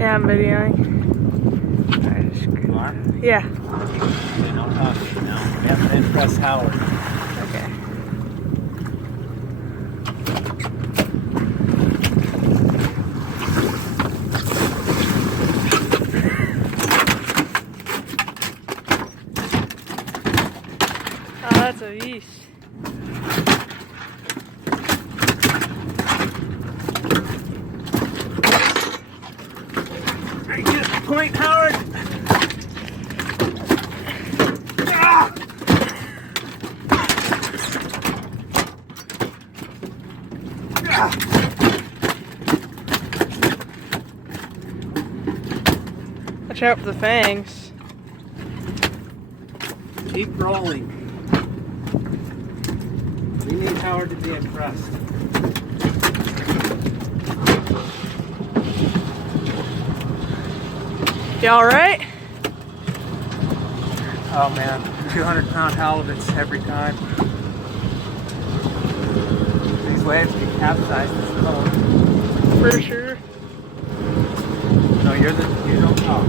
Yeah, I'm videoing. You are? Yeah. Then I'll talk to you now. We have to impress Howard. Okay. Oh, that's a yeast. Are you getting the point, Howard? Ah! Ah! Watch out for the fangs. Keep rolling. We need Howard to be impressed. You alright? Oh man, 200-pound halibuts every time. These waves can capsize this boat. For sure. No, you don't talk.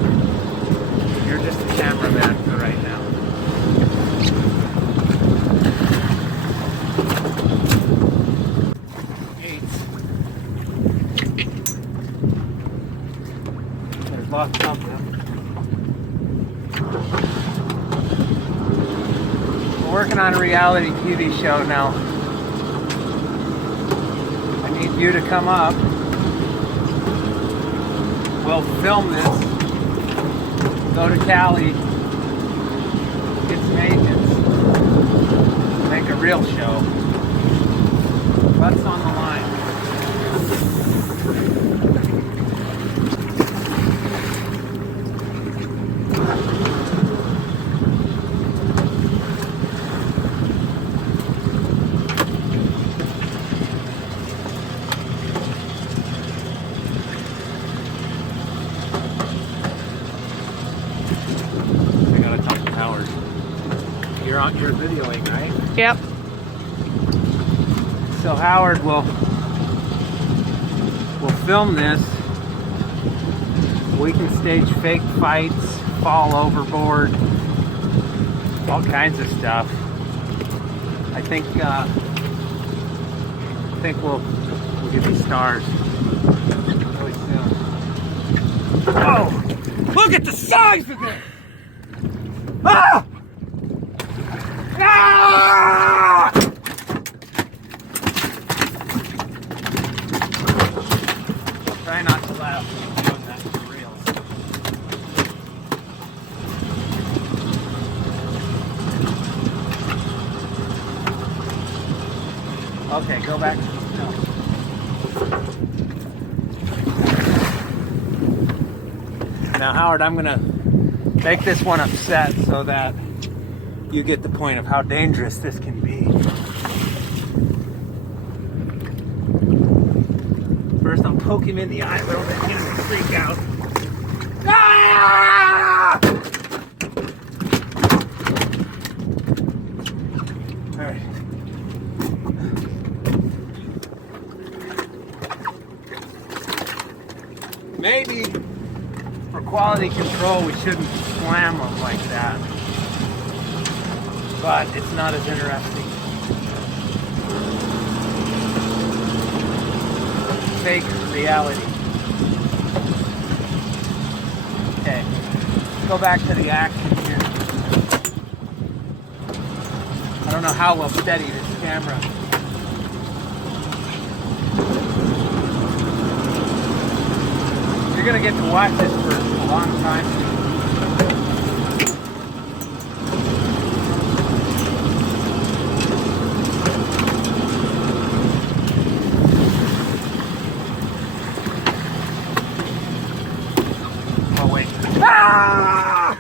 You're just the cameraman for right now. There's lots of them. We're working on a reality TV show now. I need you to come up. We'll film this. Go to Cali. Get some agents. Make a real show. What's on the line? You're videoing, right? Yep. So Howard will film this. We can stage fake fights, fall overboard, all kinds of stuff. I think we'll get the stars really soon. Oh, look at the size of it! Ah! Ah! Try not to laugh when I'm doing that for real. Okay, go back to the film. Now, Howard, I'm gonna make this one upset so that you get the point of how dangerous this can be. First, I'll poke him in the eye a little bit, get him to freak out. Ah! All right. Maybe for quality control, we shouldn't slam them like that. But it's not as interesting. Fake reality. Okay, go back to the action here. I don't know how we'll steady this camera. You're gonna get to watch this for a long time. Ah!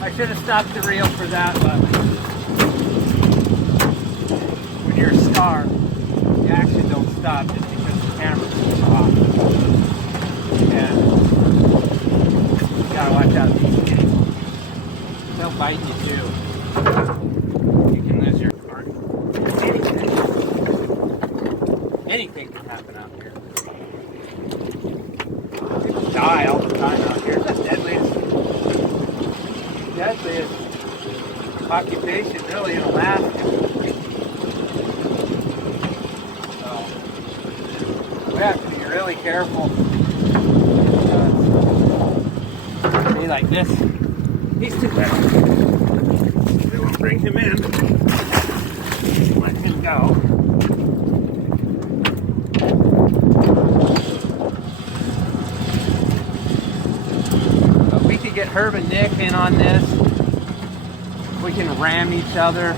I should have stopped the reel for that, but when you're a star, the action don't stop just because the camera's off. And you gotta watch out these kids. They'll bite you too. You can lose your cart. Anything can happen out here. People die all the time out here. It's the deadliest occupation really in Alaska. So we have to be really careful. Be like this. He's too bad. We won't bring him in. Let him go. But we could get Herb and Nick in on this. We can ram each other.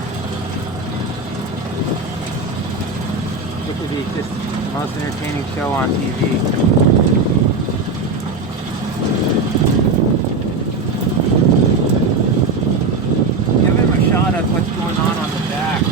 It could be just the most entertaining show on TV. Of what's going on the back.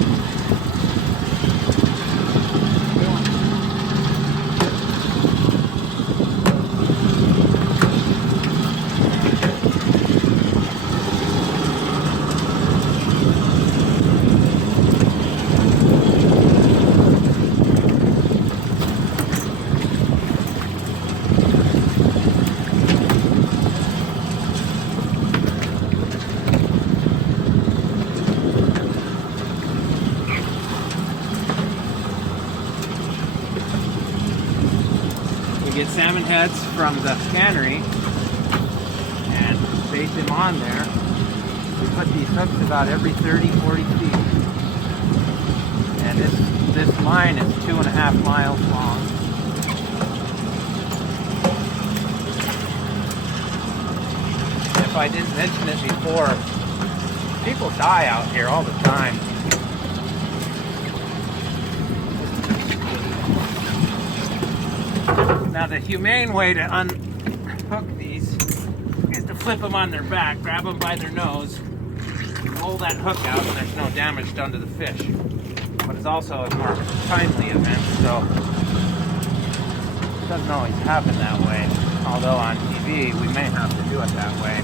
Get salmon heads from the cannery and bait them on there. We put these hooks about every 30-40 feet. And this line is 2.5 miles long. If I didn't mention it before, people die out here all the time. Now the humane way to unhook these is to flip them on their back, grab them by their nose, roll that hook out, and there's no damage done to the fish. But it's also a more timely event, so it doesn't always happen that way. Although on TV we may have to do it that way.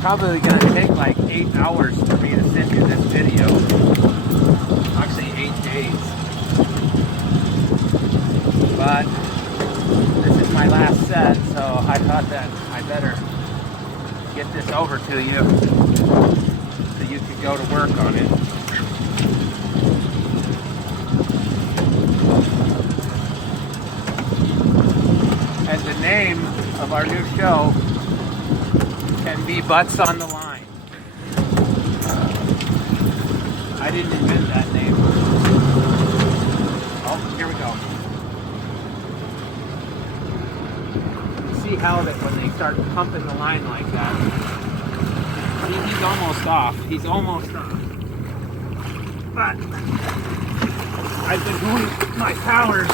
Probably going to take like 8 hours for me to send you this video. Actually 8 days. But this is my last set, so I thought that I better get this over to you so you could go to work on it. And the name of our new show can be Butts on the Line. I didn't invent that name. Oh, here we go. You see how that when they start pumping the line like that, he's almost off. He's almost off. But I've been doing my powers.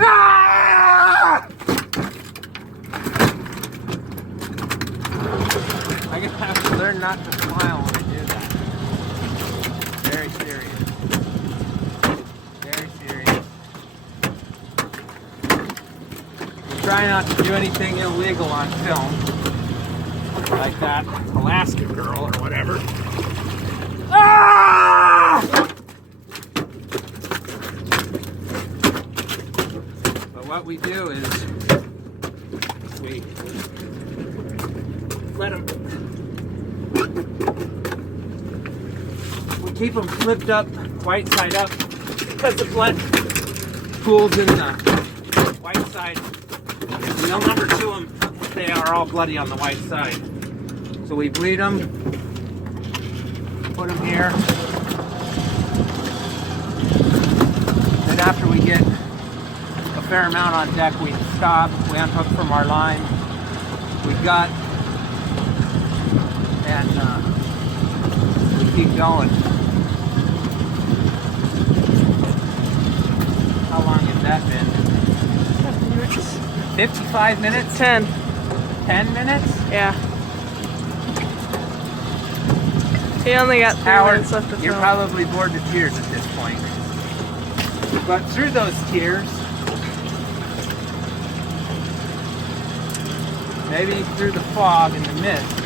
Ah! I'm going to have to learn not to smile when I do that. Very serious. Very serious. Try not to do anything illegal on film. Like that Alaska girl or whatever. Ah! But what we do is we let them. We keep them flipped up, white side up, because the blood pools in the white side. And they'll never chew them if they are all bloody on the white side. So we bleed them, put them here. Then after we get a fair amount on deck, we stop, we unhook from our line. We gut, and we keep going. How long has that been? 55 minutes? 10. 10 minutes? Yeah. He only got 3 Howard, minutes left to you're film. probably bored to tears at this point. But through those tiers, maybe through the fog and the mist,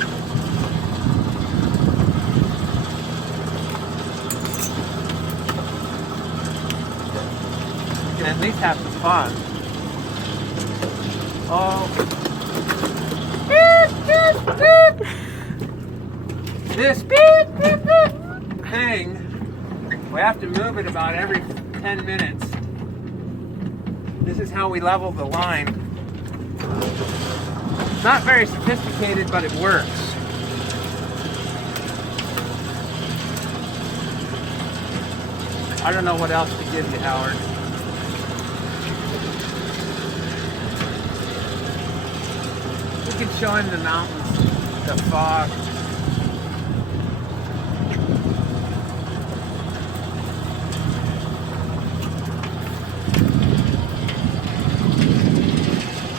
you can at least have some fun. Oh. This thing, we have to move it about every 10 minutes. This is how we level the line. Not very sophisticated, but it works. I don't know what else to give you, Howard. We can show him the mountains, the fog.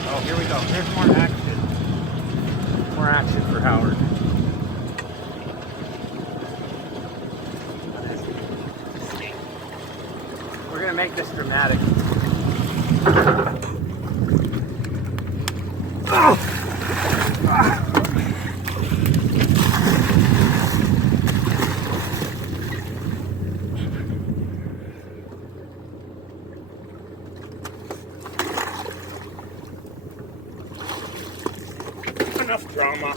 Oh, here we go. Here's more action. More action for Howard. We're going to make this dramatic. Enough drama.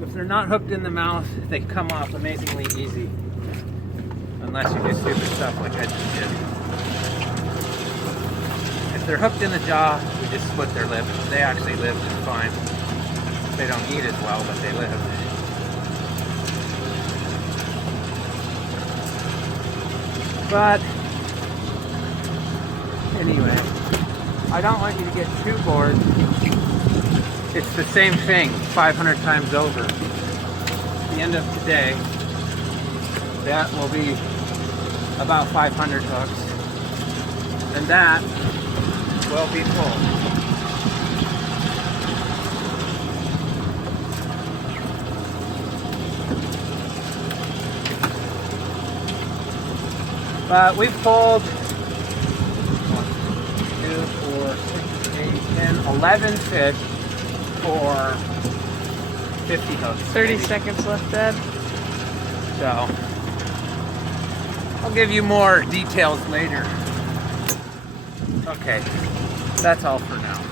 If they're not hooked in the mouth, they come off amazingly easy. Unless you do stupid stuff like I just did. If they're hooked in the jaw, we just split their lip. They actually live just fine. They don't eat as well, but they live. But anyway, I don't want you to get too bored. It's the same thing 500 times over. At the end of today, that will be about 500 hooks. And that will be full. But we've pulled 11 fish for 50 hooks. 30 seconds left, Dad. So, I'll give you more details later. Okay, that's all for now.